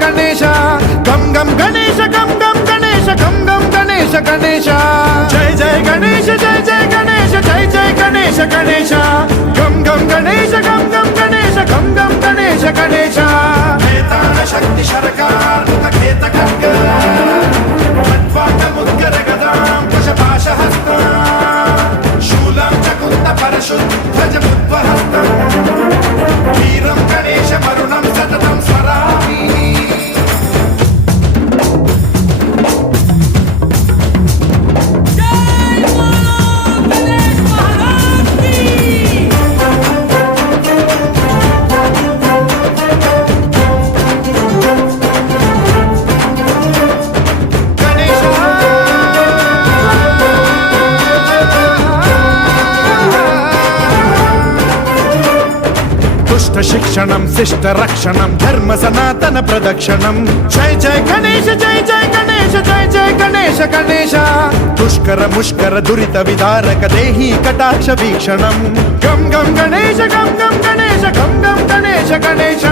గణేశ గం గం గణేశ గం గం గణేశ గం గం గణేశ గణేశ జై జై గణేశ జై జై గణేశ జై జై గణేశ గణేశ గం గం గణేశ గం గం గణేశ గం గం గణేశ గణేశ వేతాళ శక్తి శరకార్ ఖేత ఖడ్గ ఖడ్వాట ముద్గర గదాం కుశపాశ హస్త శూలం చకుంత పరశుద్ధ ముద్వహస్తం వీరం గణేశ మరుణం సతతం స్మరామి శిక్షణం శిష్ట రక్షణం ధర్మ సనాతన ప్రదక్షిణం జై జై గణేశ జై జై గణేశ జై జై గణేశ గణేశ దుష్కర ముష్కర దురిత విదారక దేహి కటాక్ష వీక్షణం గం గం గణేశ గం గం గణేశ గం గం గణేశ గణేశ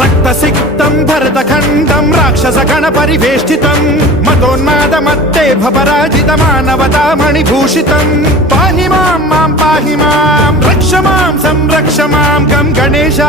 రక్త సిక్తం భరత ఖండం రాక్షస గణ పరివేష్టితం మతోన్మాద మత్తే భపరాజిత మానవతా మణిభూషితం పాహి మాం మాం పాహి మాం రక్ష మాం సంరక్ష మాం గం గణేశ